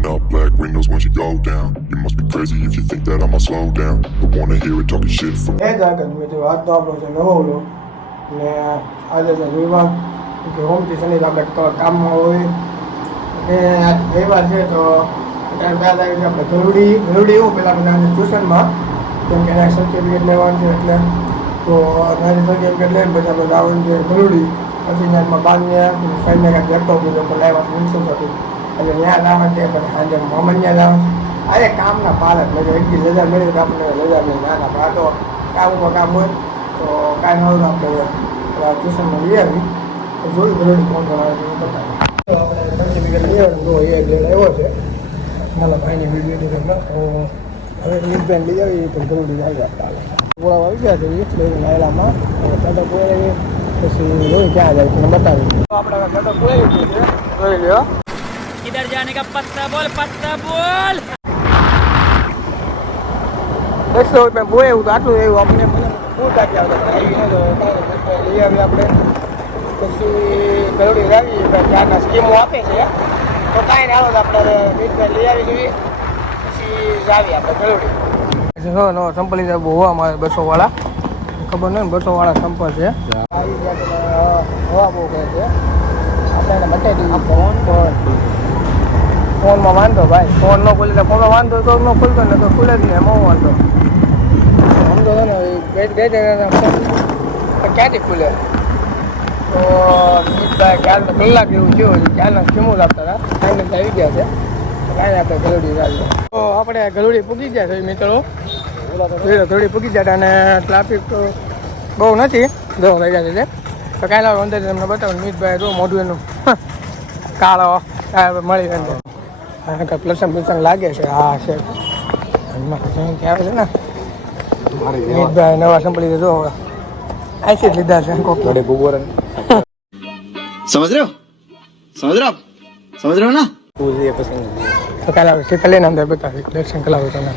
Rolling up black windows when she go down. You must be crazy if you think that I'ma slow down. Don't wanna hear it talking shit for. એ જ આગળ મિત્રો આજનો આપણો છે નવો vlog ને આજે છે રવિવાર કે હોમથી શનિ આપણે કામમાં હોય અને રવિવાર છે તો અત્યારે પહેલાં આવી છે આપણે ગરુડી એવું પહેલાં બધા ટ્યુશનમાં કેમ કે એના સર્ટિફિકેટ લેવાનું છે એટલે તો મારી સર્ટિફિકેટ લઈને બધા બધા આવવાનું છે ગરુડી પછી ત્યાંમાં બાંધ્યા ફાઈને કાંઈક લેપટોપ લીધો પણ લાવ્યા મીન્સું હતું એટલે ત્યાં લાવવાનું છે પછી સાંજે મોમન્યા લાવવાનું અરે કામના પાલક એટલે એક દી રજા મળી તો આપણને રજા મળી ના ના આ તો કામ ઉપર કામ હોય તો કાંઈ નવું આપણે ટ્યુશનમાં લઈ આવી તો જોયું ગરુડી કોણ ભણાવે છે બતાવે તો આપણે સર્ટિફિકેટ લઈ આવ્યો તો એ ગ્રેડ આવ્યો છે મારા ભાઈની વિડીયો તો હવે નીટબેન લઈ આવી તો ગરુડી આવી આપતા ગોળા આવી ગયા છે લઈને નાયલામાં ફટક બોલાવી પછી જોઈ ક્યાં જાય છે બતાવી તો આપણે ફટક બોલાવી ગયું છે જોઈ લ્યો किधर जाने का पत्ता बोल 100 રૂપિયા બોય એવું તો આટલું એવું આપણે મને શું કાઢી આવતા આવી ન લઈ આવી આપણે પછી ગરુડી લાવી ત્યારના સ્કીમો આપે છે તો કાંઈ ના આવે આપણે મીઠભાઈ લઈ આવી જોઈએ પછી લાવી આપણે ગરુડી નવો સંપલ લીધા બહુ હવા મારે 200 વાળા ખબર નહીં 200 વાળા સંપલ છે હવા બહુ કહે છે આપણે એને મટાડી ફોનમાં વાંધો ભાઈ ફોન ન ખુલે તો ફોનમાં વાંધો તો ન ખુલતો ને તો ખુલે જ નહીં એમાં વાંધો સમજો છે ને બે ક્યાંથી ખુલે તો ક્યાં તો કલાક એવું થયું ક્યાંના સ્કીમો આપતા હતા ફાઇનલ આવી ગયા છે તો કાંઈ આપણે ગરુડી આવી તો આપણે ગરુડી પૂગી ગયા છે મિત્રો ગરુડી પૂગી ગયા અને ટ્રાફિક તો બહુ નથી દો થઈ ગયા છે તો કાંઈ લાવો અંદર તમને બતાવું મીતભાઈ જો મોઢું એનું કાળો મળી અંદર પ્લસંગ લાગે છે હા છે આવે છે ને મીતભાઈ નવા સંપલી દીધો હવે આઈસી જ લીધા છે समझ रहे हो ना તો કાલે આવે શીખા લઈને અંદર બતાવી દર્શન કરાવું તમે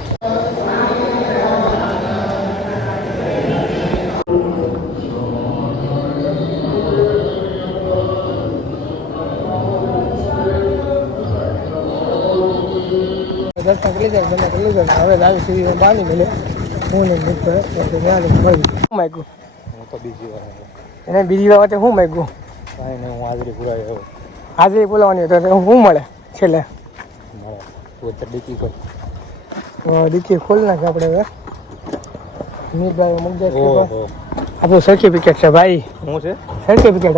દર્શન કરી જાય તમે કરી લીધો હવે આવી સીધી બાંધી ગયેલી હું ને મિત્ર મળી શું માગ્યું હું તો બીજી વાર એને બીજી વાર શું માગ્યું કાંઈ નહીં હું હાજરી પુરાવી હાજરી બોલાવવાની તો શું મળે છેલ્લે મળે તું ડીકી કર ડીકી ખોલ નાખે આપણે હવે મીરભાઈ મગજાજ ઓહો આપણું સર્ટિફિકેટ છે ભાઈ શું છે સર્ટિફિકેટ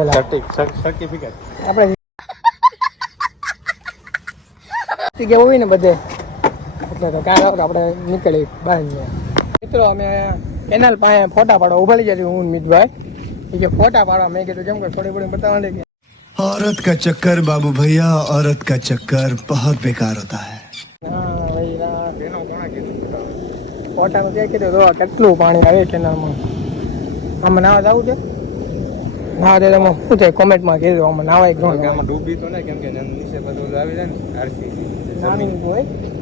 સર્ટિફિકેટ આપણે જગ્યા હોય ને બધે એટલે તો કાંઈ આવતો આપણે નીકળી બહાર મિત્રો અમે કેનાલ પાસે ફોટા પાડવા ઉભા લઈ જાય હું મિતભાઈ એ કે ફોટા પાડવા મેં કીધું કેમ કે થોડી થોડી બતાવવા કે औरत का चक्कर बाबू भैया औरत का चक्कर बहुत बेकार होता है ફોટાનું ત્યાં કીધું તો કેટલું પાણી આવે કેનાલમાં આમાં નાવા જવું છે નાવા દે તમે શું છે કોમેન્ટમાં કીધું આમાં નાવાય ગ્રોન આમાં ડૂબી તો નહીં કેમ કે નીચે બધું આવી જાય ને આરસી નાની હોય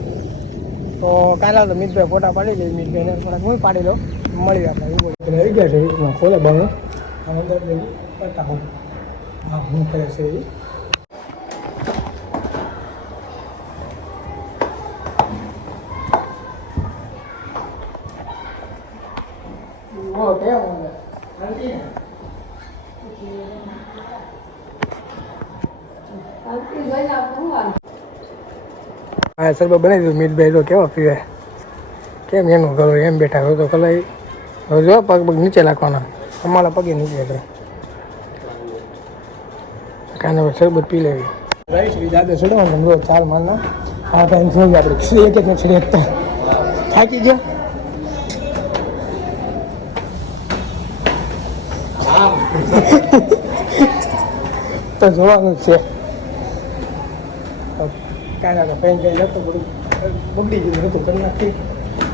તો કાલે તો મિતભાઈ ફોટા પાડી લઈ મિતભાઈને થોડાક હું પાડી લઉં મળી આપણે આવી ગયા છે વીજમાં ખોલે બને અંદર કરતા હું હા હું કરે છે એ હા સર બનાવી દીધું મીતભાઈ તો કેવો પીવે કેમ એનું કરો એમ બેઠા હોય તો કલાઈ હવે જો પગ પગ નીચે રાખવાના અમારા પગે નીચે છે કાને શરબત પી લેવી રાઈસ બી દાદા ચડવાનું રોજ 4 માલના આ ટાઈમ થઈ ગયા આપણે એક ને છડે થાકી ગયો તો જોવાનું જ છે કાંઈ ના પેન કઈ જતો બધું બગડી ગયું હતું કરી નાખી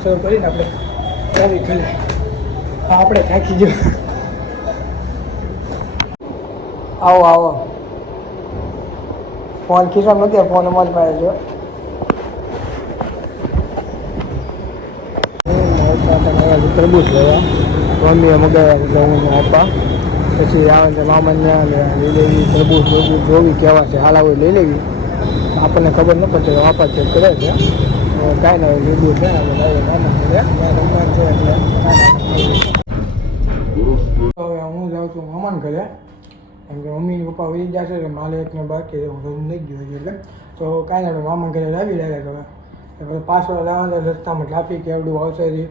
શરૂ કરીને આપણે આવી ખલે આપણે થાકી ગયો આવો આવો ફોન ખીચામાં નથી ફોન અમારી પાસે જો તરબૂચ લેવા મમ્મીએ મગાવ્યા હું આપવા પછી આવે છે મામન્યા લઈ લેવી તરબૂચ જોવી કેવા છે હાલા હોય લઈ લેવી આપણને ખબર ન પડતી વાપા ચેક કરે છે તો કાંઈ ના લીધું છે આપણે મામા ઘરે રમવાનું છે એટલે હવે હું જાઉં છું મામાને ઘરે કેમ કે મમ્મી પપ્પા વહી જશે એટલે મારે એકને બાકી હું રમ નહીં ગયો એટલે તો કાંઈ ના મામા ઘરે લાવી ડાયરેક્ટ હવે પાછળ લાવવાના રસ્તામાં ટ્રાફિક એવડું આવશે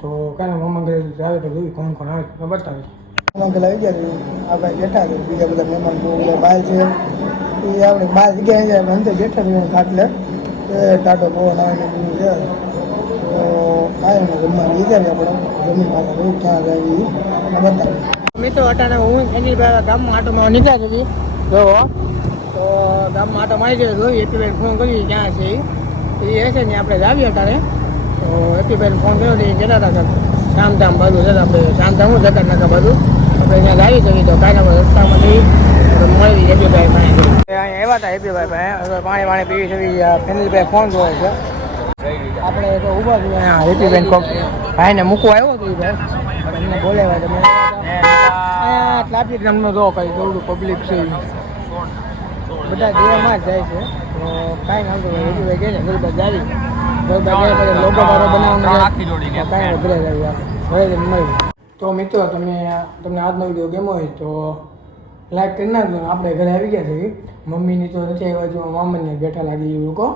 તો કાંઈ મામા ઘરે આવે તો જોયું કોણ કોણ આવે તો બતાવીશ મામા ઘરે આવી ગયા આ ભાઈ બેઠા છે બીજા બધા મહેમાન બહાર છે એ આપણે બહાર જગ્યાએ જાય અંદર બેઠા છે ખાટલે એ ટાટો પવન આવીને બધું છે તો કાંઈ નહીં જમવાનું વિચારીએ આપણે જમીન પાસે રોજ ક્યાં જાય એ બતાવીએ મિત્રો અટાણે હું એની ગામમાં આટોમાં નીકળ્યા છે જો તો ગામમાં આટો મારી જાય જોઈ એપીભાઈ ફોન કરી ક્યાં છે એ હશે ને આપણે જ આવીએ અટાણે તો એપીભાઈને ફોન કર્યો તો એ જતા હતા શામધામ બાજુ જતા આપણે શામધામ હું જતા નાખા બાજુ આપણે ત્યાં આવી જઈએ તો કાંઈ ના રસ્તામાં જઈ મળી એપીભાઈ પાસે અહીંયા એવા હતા એપીભાઈ પાસે પાણી પીવી છે ફેનિલભાઈ ફોન જોવે છે આપણે તો ઊભા છીએ અહીંયા એપીભાઈ કોક ભાઈને મૂકવા આવ્યો હતો એ ભાઈ એમને બોલાવ્યા તમે અહીંયા ટ્રાફિક નામનો જો કઈ દોડું પબ્લિક છે બધા દેહમાં જ જાય છે તો કાંઈ ના એપીભાઈ કહે છે ગરબા જાવી ગરબા ગયા પછી લોગો વાળો બનાવવાનો કાંઈ ઘરે જાવી આપણે ઘરે મળી તો મિત્રો તમને આજનો વિડીયો ગમ્યો હોય તો લાઈક કરી નાખજો આપણે ઘરે આવી ગયા છીએ મમ્મીની તો નથી આવ્યા જો મામાને બેઠા લાગી એ લોકો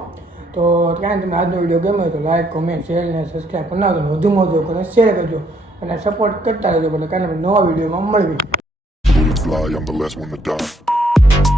તો ક્યાં તમને આજનો વિડીયો ગમ્યો હોય તો લાઈક કોમેન્ટ શેર અને સબસ્ક્રાઈબ કરી નાખજો વધુમાં વધુ અને શેર કરજો અને સપોર્ટ કરતા રહેજો એટલે કાંઈ નવા વિડીયોમાં મળવી Bullets fly, I'm the last one to die.